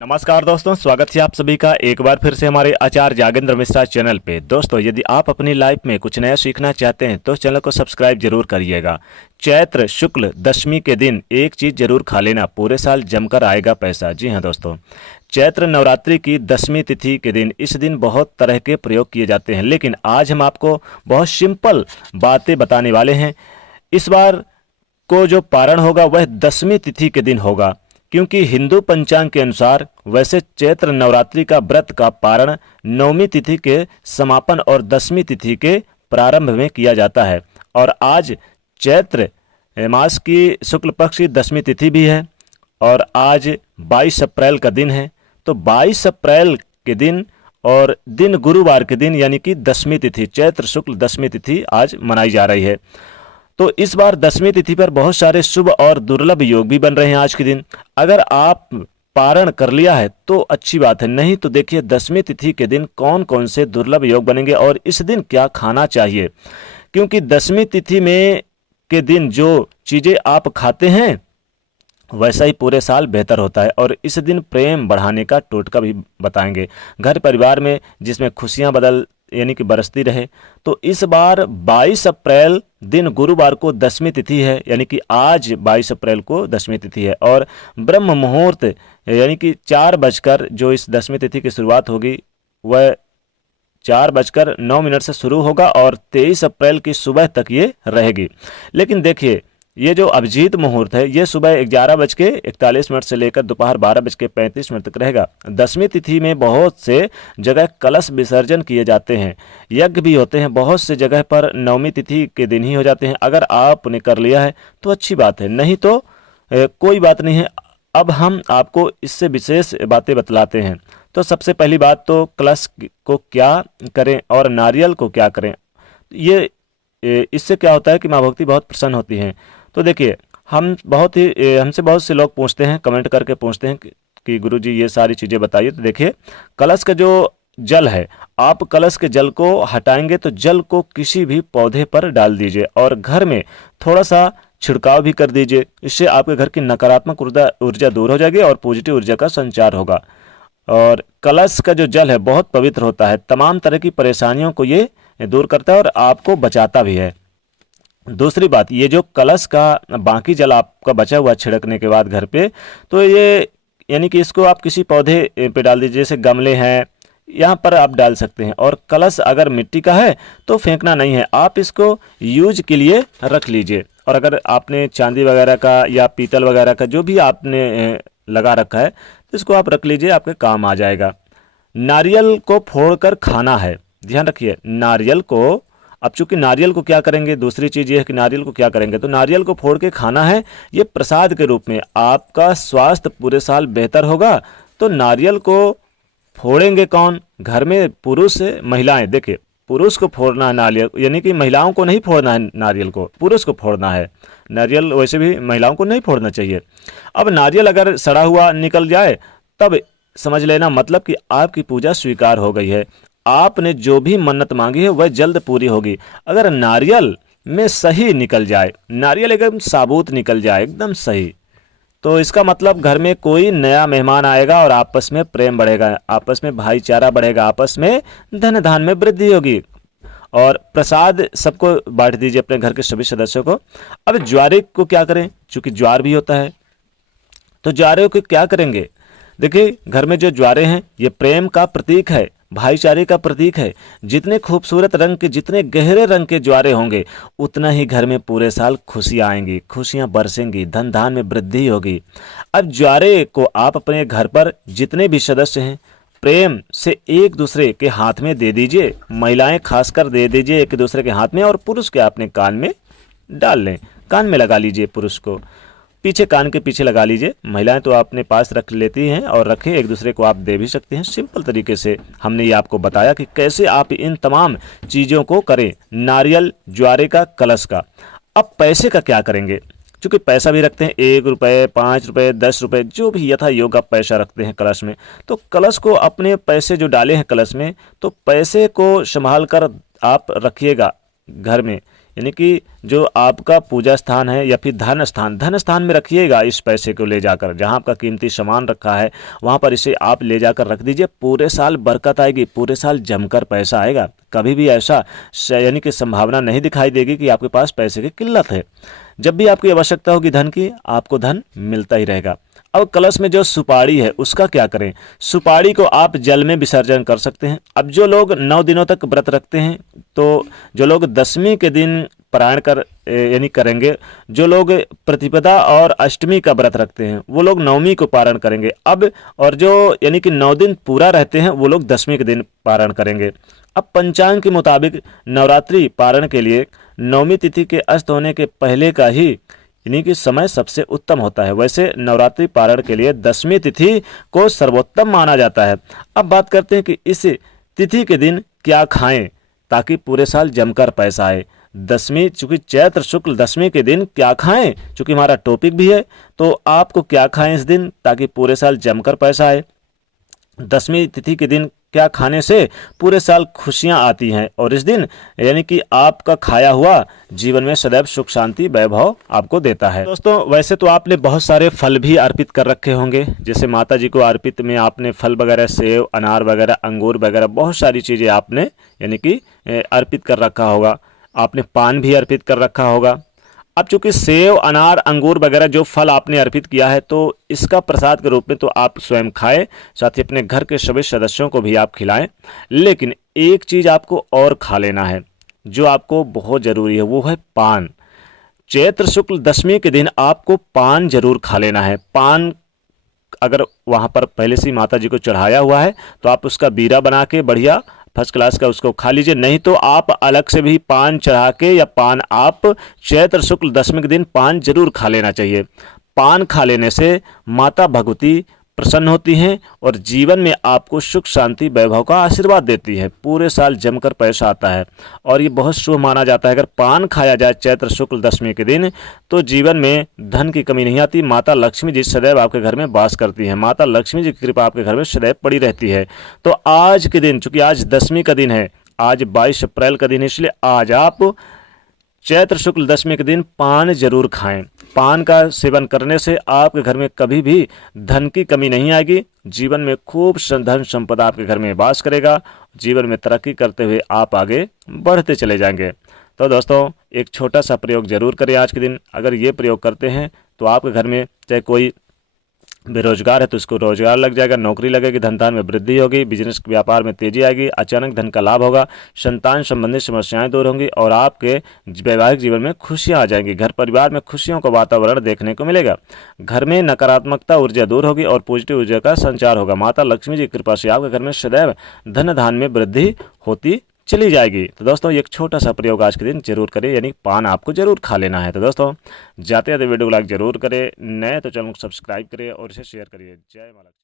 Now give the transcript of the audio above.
नमस्कार दोस्तों, स्वागत है आप सभी का एक बार फिर से हमारे आचार्य जागेंद्र मिश्रा चैनल पे। दोस्तों, यदि आप अपनी लाइफ में कुछ नया सीखना चाहते हैं तो चैनल को सब्सक्राइब जरूर करिएगा। चैत्र शुक्ल दशमी के दिन एक चीज़ जरूर खा लेना, पूरे साल जमकर आएगा पैसा। जी हाँ दोस्तों, चैत्र नवरात्रि की दशमी तिथि के दिन इस दिन बहुत तरह के प्रयोग किए जाते हैं, लेकिन आज हम आपको बहुत सिंपल बातें बताने वाले हैं। इस बार को जो पारण होगा वह दशमी तिथि के दिन होगा, क्योंकि हिंदू पंचांग के अनुसार वैसे चैत्र नवरात्रि का व्रत का पारण नवमी तिथि के समापन और दशमी तिथि के प्रारंभ में किया जाता है। और आज चैत्र मास की शुक्ल पक्ष की दशमी तिथि भी है और आज 22 अप्रैल का दिन है। तो 22 अप्रैल के दिन और दिन गुरुवार के दिन यानी कि दशमी तिथि, चैत्र शुक्ल दशमी तिथि आज मनाई जा रही है। तो इस बार दशमी तिथि पर बहुत सारे शुभ और दुर्लभ योग भी बन रहे हैं आज के दिन। अगर आप पारण कर लिया है तो अच्छी बात है, नहीं तो देखिए दशमी तिथि के दिन कौन कौन से दुर्लभ योग बनेंगे और इस दिन क्या खाना चाहिए। क्योंकि दशमी तिथि में के दिन जो चीज़ें आप खाते हैं वैसा ही पूरे साल बेहतर होता है। और इस दिन प्रेम बढ़ाने का टोटका भी बताएंगे, घर परिवार में जिसमें खुशियां यानी कि बरसती रहे। तो इस बार 22 अप्रैल दिन गुरुवार को दशमी तिथि है, यानी कि आज 22 अप्रैल को दशमी तिथि है। और ब्रह्म मुहूर्त यानी कि 4 बजकर जो इस दशमी तिथि की शुरुआत होगी वह 4 बजकर 9 मिनट से शुरू होगा और 23 अप्रैल की सुबह तक ये रहेगी। लेकिन देखिए, ये जो अभिजीत मुहूर्त है ये सुबह 11 बज के 41 मिनट से लेकर दोपहर 12 बज के 35 मिनट तक रहेगा। दशमी तिथि में बहुत से जगह कलश विसर्जन किए जाते हैं, यज्ञ भी होते हैं, बहुत से जगह पर नवमी तिथि के दिन ही हो जाते हैं। अगर आपने कर लिया है तो अच्छी बात है, नहीं तो कोई बात नहीं है। अब हम आपको इससे विशेष बातें बतलाते हैं। तो सबसे पहली बात तो कलश को क्या करें और नारियल को क्या करें। ये इससे क्या होता है कि माँ भक्ति बहुत प्रसन्न होती हैं। तो देखिए, हमसे बहुत से लोग पूछते हैं, कमेंट करके पूछते हैं कि गुरुजी ये सारी चीज़ें बताइए। तो देखिए, कलश का जो जल है, आप कलश के जल को हटाएंगे तो जल को किसी भी पौधे पर डाल दीजिए और घर में थोड़ा सा छिड़काव भी कर दीजिए। इससे आपके घर की नकारात्मक ऊर्जा दूर हो जाएगी और पॉजिटिव ऊर्जा का संचार होगा। और कलश का जो जल है बहुत पवित्र होता है, तमाम तरह की परेशानियों को ये दूर करता है और आपको बचाता भी है। दूसरी बात, ये जो कलश का बाकी जल आपका बचा हुआ छिड़कने के बाद घर पे, तो ये यानी कि इसको आप किसी पौधे पे डाल दीजिए, जैसे गमले हैं यहाँ पर आप डाल सकते हैं। और कलश अगर मिट्टी का है तो फेंकना नहीं है, आप इसको यूज के लिए रख लीजिए। और अगर आपने चांदी वगैरह का या पीतल वगैरह का जो भी आपने लगा रखा है तो इसको आप रख लीजिए, आपके काम आ जाएगा। नारियल को फोड़कर खाना है, ध्यान रखिए नारियल को। अब चूंकि नारियल को क्या करेंगे, दूसरी चीज़ ये है कि नारियल को क्या करेंगे, तो नारियल को फोड़ के खाना है, ये प्रसाद के रूप में। आपका स्वास्थ्य पूरे साल बेहतर होगा। तो नारियल को फोड़ेंगे कौन, घर में पुरुष महिलाएं। देखिए, पुरुष को फोड़ना है नारियल, यानी कि महिलाओं को नहीं फोड़ना है नारियल को, पुरुष को फोड़ना है। नारियल वैसे भी महिलाओं को नहीं फोड़ना चाहिए। अब नारियल अगर सड़ा हुआ निकल जाए तब समझ लेना मतलब कि आपकी पूजा स्वीकार हो गई है, आपने जो भी मन्नत मांगी है वह जल्द पूरी होगी। अगर नारियल में सही निकल जाए, नारियल एकदम साबुत निकल जाए एकदम सही, तो इसका मतलब घर में कोई नया मेहमान आएगा और आपस में प्रेम बढ़ेगा, आपस में भाईचारा बढ़ेगा, आपस में धन धान में वृद्धि होगी। और प्रसाद सबको बांट दीजिए, अपने घर के सभी सदस्यों को। अब ज्वारे को क्या करें, चूंकि ज्वार भी होता है तो ज्वारे को क्या करेंगे। देखिए, घर में जो ज्वारे हैं ये प्रेम का प्रतीक है, भाईचारे का प्रतीक है। जितने खूबसूरत रंग के, जितने गहरे रंग के ज्वारे होंगे उतना ही घर में पूरे साल खुशियां आएंगी, खुशियां बरसेंगी, धन धान में वृद्धि होगी। अब ज्वारे को आप अपने घर पर जितने भी सदस्य हैं प्रेम से एक दूसरे के हाथ में दे दीजिए, महिलाएं खासकर दे दीजिए एक दूसरे के हाथ में, और पुरुष के अपने कान में डाल लें, कान में लगा लीजिए, पुरुष को पीछे कान के पीछे लगा लीजिए। महिलाएं तो अपने पास रख लेती हैं और रखे एक दूसरे को आप दे भी सकते हैं। सिंपल तरीके से हमने ये आपको बताया कि कैसे आप इन तमाम चीज़ों को करें, नारियल, ज्वारे का, कलश का। अब पैसे का क्या करेंगे, क्योंकि पैसा भी रखते हैं, 1 रुपये, 5 रुपये, 10 रुपये, जो भी यथा योग आप पैसा रखते हैं कलश में। तो कलश को अपने पैसे जो डाले हैं कलश में, तो पैसे को संभाल कर आप रखिएगा घर में। यानी कि जो आपका पूजा स्थान है या फिर धन स्थान में रखिएगा इस पैसे को ले जाकर। जहां आपका कीमती सामान रखा है वहां पर इसे आप ले जाकर रख दीजिए। पूरे साल बरकत आएगी, पूरे साल जमकर पैसा आएगा। कभी भी ऐसा यानी कि संभावना नहीं दिखाई देगी कि आपके पास पैसे की किल्लत है। जब भी आपकी आवश्यकता होगी धन की, आपको धन मिलता ही रहेगा। अब कलश में जो सुपारी है उसका क्या करें? सुपारी को आप जल में विसर्जन कर सकते हैं। अब जो लोग 9 दिनों तक व्रत रखते हैं, तो जो लोग दशमी के दिन पारायण यानी करेंगे, जो लोग प्रतिपदा और अष्टमी का व्रत रखते हैं वो लोग नवमी को पारण करेंगे। अब और जो यानी कि 9 दिन पूरा रहते हैं वो लोग दशमी के दिन पारण करेंगे। अब पंचांग के मुताबिक नवरात्रि पारण के लिए नवमी तिथि के अस्त होने के पहले का ही यानी कि समय सबसे उत्तम होता है। वैसे नवरात्रि पारण के लिए दशमी तिथि को सर्वोत्तम माना जाता है। अब बात करते हैं कि इस तिथि के दिन क्या खाएं ताकि पूरे साल जमकर पैसा आए। दशमी, चूंकि चैत्र शुक्ल दशमी के दिन क्या खाएं, चूंकि हमारा टॉपिक भी है, तो आपको क्या खाएं इस दिन ताकि पूरे साल जमकर पैसा आए। दशमी तिथि के दिन क्या खाने से पूरे साल खुशियां आती हैं और इस दिन यानी कि आपका खाया हुआ जीवन में सदैव सुख शांति वैभव आपको देता है। दोस्तों, वैसे तो आपने बहुत सारे फल भी अर्पित कर रखे होंगे, जैसे माता जी को अर्पित में आपने फल वगैरह, सेव, अनार वगैरह, अंगूर वगैरह बहुत सारी चीज़ें आपने यानी कि अर्पित कर रखा होगा। आपने पान भी अर्पित कर रखा होगा। अब चूंकि सेव, अनार, अंगूर वगैरह जो फल आपने अर्पित किया है, तो इसका प्रसाद के रूप में तो आप स्वयं खाएं, साथ ही अपने घर के सभी सदस्यों को भी आप खिलाएं। लेकिन एक चीज़ आपको और खा लेना है जो आपको बहुत ज़रूरी है, वो है पान। चैत्र शुक्ल दशमी के दिन आपको पान जरूर खा लेना है। पान अगर वहाँ पर पहले से माता जी को चढ़ाया हुआ है तो आप उसका बीरा बना के बढ़िया फर्स्ट क्लास का उसको खा लीजिए। नहीं तो आप अलग से भी पान चढ़ा के या पान आप चैत्र शुक्ल दशमी के दिन पान जरूर खा लेना चाहिए। पान खा लेने से माता भगवती प्रसन्न होती हैं और जीवन में आपको सुख शांति वैभव का आशीर्वाद देती है। पूरे साल जमकर पैसा आता है और ये बहुत शुभ माना जाता है। अगर पान खाया जाए चैत्र शुक्ल दशमी के दिन तो जीवन में धन की कमी नहीं आती। माता लक्ष्मी जी सदैव आपके घर में वास करती हैं। माता लक्ष्मी जी की कृपा आपके घर में सदैव पड़ी रहती है। तो आज के दिन, चूंकि आज दशमी का दिन है, आज 22 अप्रैल का दिन है, इसलिए आज आप चैत्र शुक्ल दशमी के दिन पान जरूर खाएं। पान का सेवन करने से आपके घर में कभी भी धन की कमी नहीं आएगी। जीवन में खूब धन संपदा आपके घर में वास करेगा। जीवन में तरक्की करते हुए आप आगे बढ़ते चले जाएंगे। तो दोस्तों, एक छोटा सा प्रयोग जरूर करें आज के दिन। अगर ये प्रयोग करते हैं तो आपके घर में चाहे कोई बेरोजगार है तो उसको रोजगार लग जाएगा, नौकरी लगेगी, धन में वृद्धि होगी, बिजनेस व्यापार में तेजी आएगी, अचानक धन का लाभ होगा, संतान संबंधित समस्याएं दूर होंगी और आपके वैवाहिक जीवन में खुशियां आ जाएंगी। घर परिवार में खुशियों का वातावरण देखने को मिलेगा। घर में नकारात्मकता ऊर्जा दूर होगी और पॉजिटिव ऊर्जा का संचार होगा। माता लक्ष्मी जी की कृपा से आपके घर में सदैव धन धान में वृद्धि होती चली जाएगी। तो दोस्तों, एक छोटा सा प्रयोग आज के दिन जरूर करें, यानी पान आपको जरूर खा लेना है। तो दोस्तों, जाते जाते वीडियो को लाइक जरूर करें, नए तो चैनल को सब्सक्राइब करें और इसे शेयर करिए। जय माता।